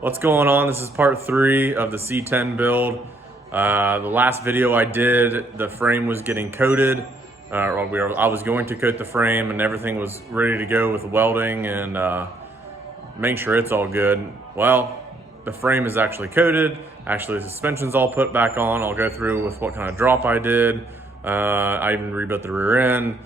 What's going on? This is part 3 of the C10 build. The last video I did, the frame was getting coated. I was going to coat the frame and everything was ready to go with welding and make sure it's all good. Well, the frame is actually coated. Actually, the suspension's all put back on. I'll go through with what kind of drop I did. I even rebuilt the rear end.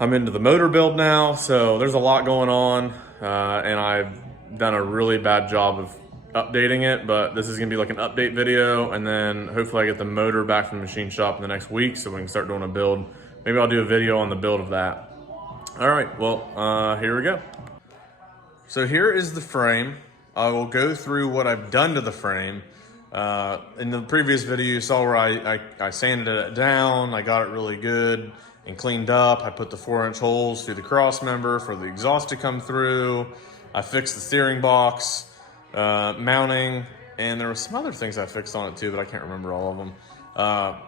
I'm into the motor build now, so there's a lot going on, and I've done a really bad job of updating it, but this is gonna be like an update video, and then hopefully I get the motor back from the machine shop in the next week so we can start doing a build. Maybe I'll do a video on the build of that. All right, well, here we go. So here is the frame. I will go through what I've done to the frame. In the previous video, you saw where I sanded it down. I got it really good and cleaned up. I put the 4-inch holes through the cross member for the exhaust to come through. I fixed the steering box, mounting, and there were some other things I fixed on it too, but I can't remember all of them.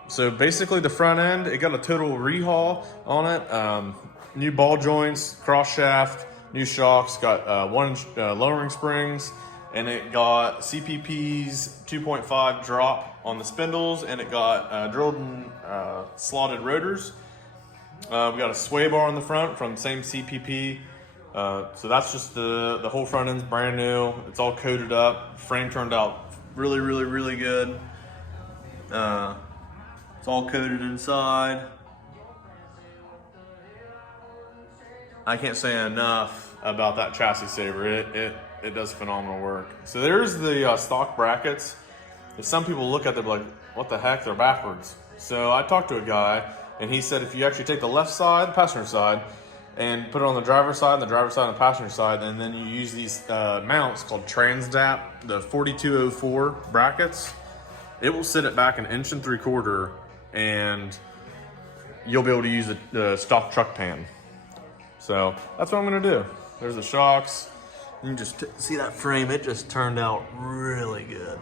So basically the front end, it got a total rehaul on it. New ball joints, cross shaft, new shocks, got 1-inch lowering springs, and it got CPP's 2.5 drop on the spindles, and it got drilled and slotted rotors. We got a sway bar on the front from the same CPP. So that's just the whole front end's brand new. It's all coated up. Frame turned out really, really, really good. It's all coated inside. I can't say enough about that chassis saver. It does phenomenal work. So there's the stock brackets. If some people look at them like, what the heck, they're backwards. So I talked to a guy and he said if you actually take the left side, passenger side, and put it on the driver's side, and the driver's side and the passenger side, and then you use these mounts called TransDap, the 4204 brackets, it will sit it back 1 3/4 inches, and you'll be able to use the stock truck pan. So that's what I'm gonna do. There's the shocks. You can just see that frame, it just turned out really good.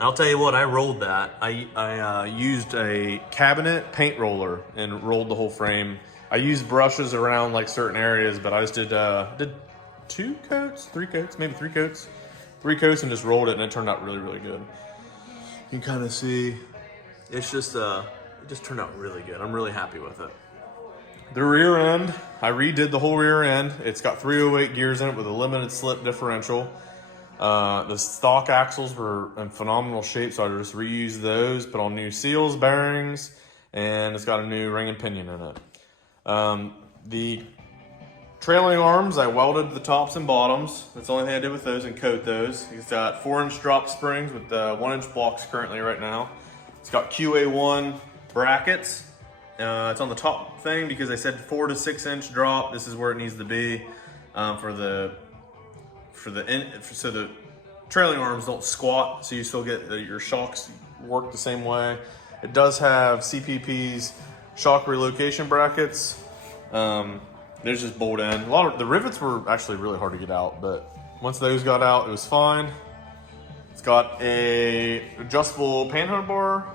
I'll tell you what, I rolled that. I used a cabinet paint roller and rolled the whole frame. I used brushes around like certain areas, but I just did 2 coats, 3 coats, maybe 3 coats. 3 coats and just rolled it, and it turned out really, really good. You can kind of see, it's just, it just turned out really good. I'm really happy with it. The rear end, I redid the whole rear end. It's got 308 gears in it with a limited slip differential. The stock axles were in phenomenal shape, so I just reused those, put on new seals, bearings, and it's got a new ring and pinion in it. The trailing arms, I welded the tops and bottoms. That's the only thing I did with those, and coat those. It's got 4-inch drop springs with 1-inch blocks currently right now. It's got QA1 brackets. It's on the top thing because I said 4 to 6-inch drop. This is where it needs to be so the trailing arms don't squat, so you still get your shocks work the same way. It does have CPP's shock relocation brackets. There's just bolt in. The rivets were actually really hard to get out, but once those got out, it was fine. It's got a adjustable panhard bar.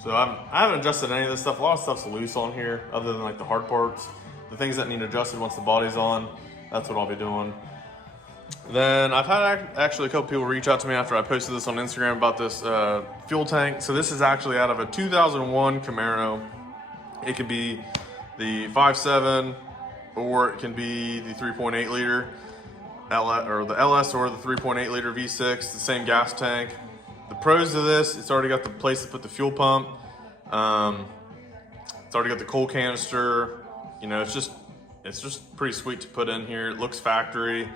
So I haven't adjusted any of this stuff. A lot of stuff's loose on here, other than like the hard parts. The things that need adjusted once the body's on, that's what I'll be doing. Then I've had actually a couple people reach out to me after I posted this on Instagram about this fuel tank. So this is actually out of a 2001 Camaro. It could be the 5.7 or it can be the 3.8 liter or the LS or the 3.8 liter V6, the same gas tank. The pros of this, it's already got the place to put the fuel pump. It's already got the coal canister. You know, it's just pretty sweet to put in here. It looks factory.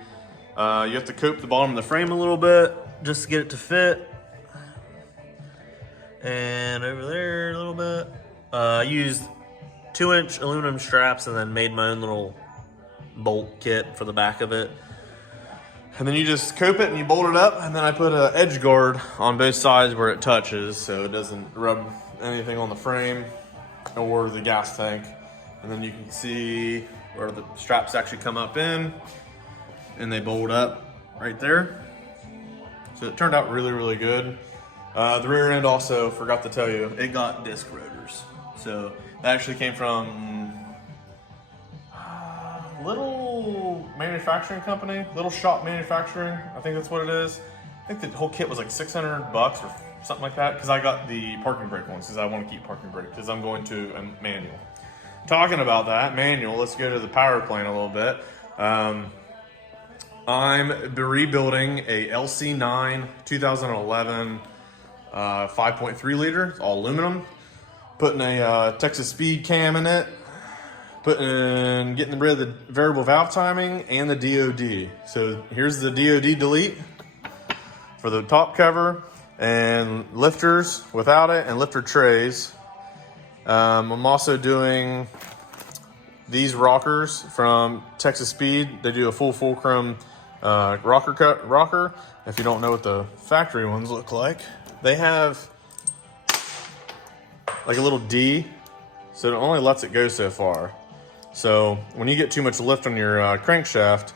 You have to coat the bottom of the frame a little bit just to get it to fit. And over there a little bit. I used 2-inch aluminum straps and then made my own little bolt kit for the back of it. And then you just cope it and you bolt it up, and then I put an edge guard on both sides where it touches so it doesn't rub anything on the frame or the gas tank. And then you can see where the straps actually come up in and they bolt up right there. So it turned out really, really good. The rear end also, forgot to tell you, it got disc rotors. So that actually came from little manufacturing company, Little Shop Manufacturing. I think that's what it is. I think the whole kit was like $600 or something like that, because I got the parking brake ones because I want to keep parking brake because I'm going to a manual. Talking about that manual, let's go to the power plant a little bit. I'm rebuilding a LC9 2011 5.3 liter, it's all aluminum. Putting a Texas speed cam in it. Getting rid of the variable valve timing and the DOD. So here's the DOD delete for the top cover, and lifters without it, and lifter trays. I'm also doing these rockers from Texas Speed. They do a full fulcrum rocker. If you don't know what the factory ones look like, they have like a little D, so it only lets it go so far. So when you get too much lift on your crankshaft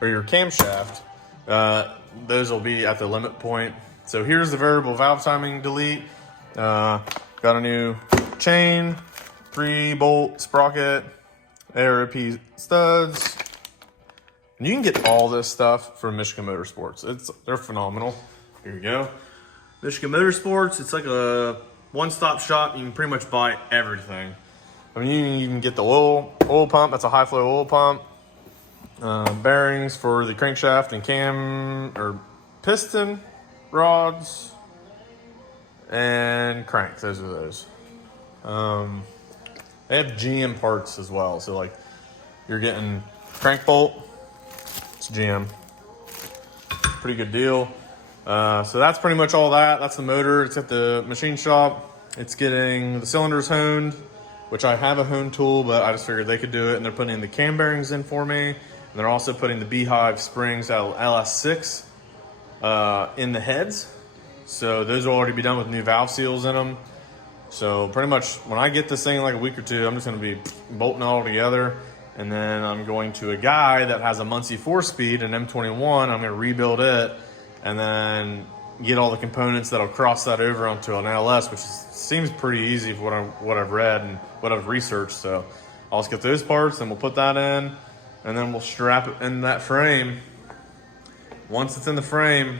or your camshaft, those will be at the limit point. So here's the variable valve timing delete. Got a new chain, 3-bolt sprocket, ARP studs. And you can get all this stuff from Michigan Motorsports. They're phenomenal. Here you go. Michigan Motorsports, it's like a one-stop shop. You can pretty much buy everything. I mean, you can get the oil pump. That's a high flow oil pump. Bearings for the crankshaft and cam or piston rods and cranks. Those are those. They have GM parts as well. So like you're getting crank bolt. It's GM. Pretty good deal. So that's pretty much all that. That's the motor. It's at the machine shop. It's getting the cylinders honed, which I have a hone tool, but I just figured they could do it. And they're putting the cam bearings in for me. And they're also putting the Beehive springs out of LS6 in the heads. So those will already be done with new valve seals in them. So pretty much when I get this thing in like a week or two, I'm just gonna be bolting it all together. And then I'm going to a guy that has a Muncie 4-speed, an M21. I'm gonna rebuild it and then get all the components that'll cross that over onto an LS, which seems pretty easy for what I've read and what I've researched. So I'll just get those parts and we'll put that in, and then we'll strap it in that frame. Once it's in the frame,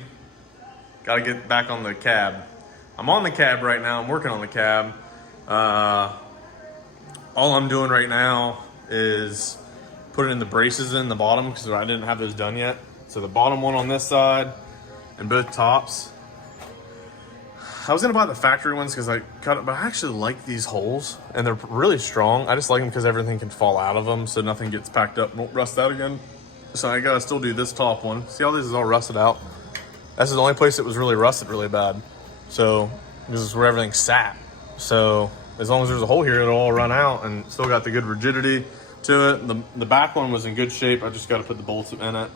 gotta get back on the cab. I'm on the cab right now, I'm working on the cab. All I'm doing right now is putting the braces in the bottom because I didn't have those done yet. So the bottom one on this side and both tops. I was gonna buy the factory ones because I cut it, but I actually like these holes and they're really strong. I just like them because everything can fall out of them so nothing gets packed up and won't rust out again. So I gotta still do this top one. See how this is all rusted out? That's the only place that was really rusted really bad. So this is where everything sat. So as long as there's a hole here, it'll all run out and still got the good rigidity to it. The back one was in good shape. I just got to put the bolts in it.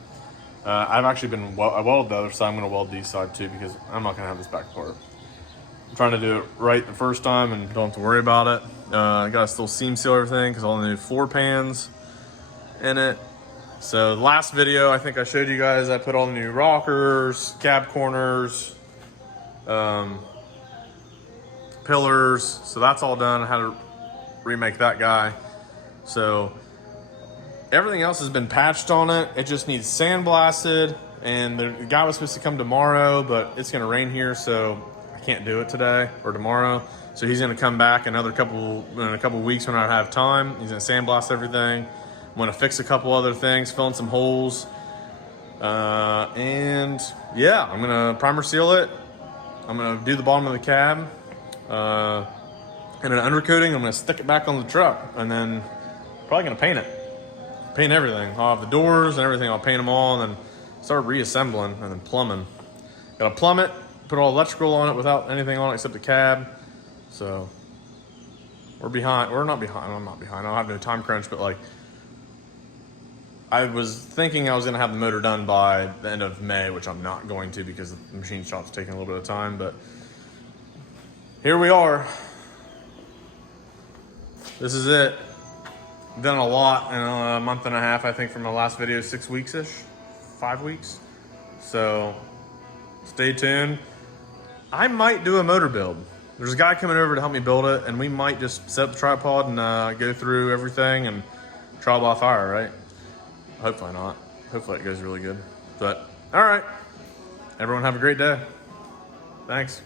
I've actually I welded the other side. I'm going to weld these side too because I'm not going to have this back part. I'm trying to do it right the first time and don't have to worry about it. I got to still seam seal everything because all the new floor pans in it. So the last video, I think I showed you guys, I put all the new rockers, cab corners, pillars. So that's all done. I had to remake that guy. So everything else has been patched on it. It just needs sandblasted, and the guy was supposed to come tomorrow, but it's gonna rain here, so I can't do it today or tomorrow. So he's gonna come back in a couple weeks when I have time. He's gonna sandblast everything. I'm gonna fix a couple other things, fill in some holes. And yeah, I'm gonna primer seal it. I'm gonna do the bottom of the cab. And an undercoating, I'm gonna stick it back on the truck, and then probably gonna paint it. Paint everything. I'll have the doors and everything, I'll paint them all, and then start reassembling, and then plumbing. Gotta plumb it, put all electrical on it without anything on it except the cab. So we're behind. We're not behind. I'm not behind. I don't have no time crunch, but like I was thinking I was gonna have the motor done by the end of May, which I'm not going to because the machine shop's taking a little bit of time, but here we are. This is it. Done a lot in a month and a half, I think, from my last video, 6 weeks-ish, 5 weeks. So stay tuned. I might do a motor build. There's a guy coming over to help me build it, and we might just set up the tripod and go through everything and trial by fire, right? Hopefully not. hopefully it goes really good. But all right, everyone have a great day. Thanks.